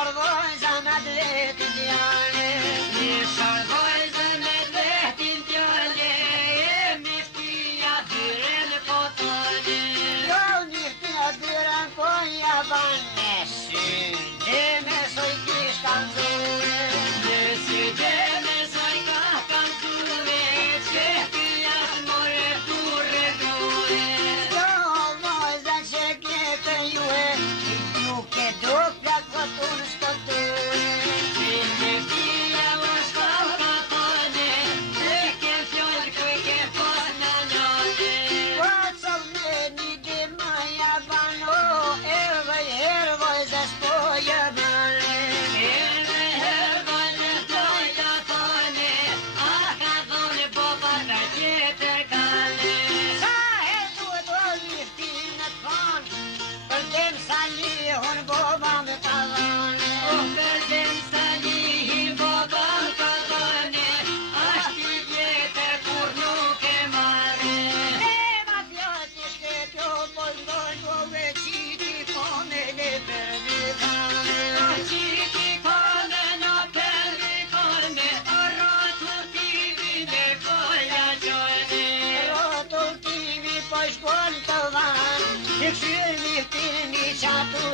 shorvojza me dretin djale. Një shorvojza me dretin djale, e mi ftia dyren po tone. Jo një ftia dyren po ja ban me sy, dhe me soj kish kanë zure. Në sy dhe me soj ka kanë zure, që ftia more dure dure. Jo vojza që kete jue, nuk e do plak vëtur s'ko dure. Në ftia o shkoka tone, dhe ke fjoll kuj ke pas në njone. Qocov me një dhe maja bano, herë vojza s'po je bane. Hun boba me tavane. Përdem salihin boba ka dhane, ashti vjetër kur nuk e mare. Ma fjati shketjo po ndojnë po veqiti kone le përvikane. Qiti kone në përvikane, rotu kivi në koja gjone. Rotu kivi po shkon të van, i këshyr mirtin i qatu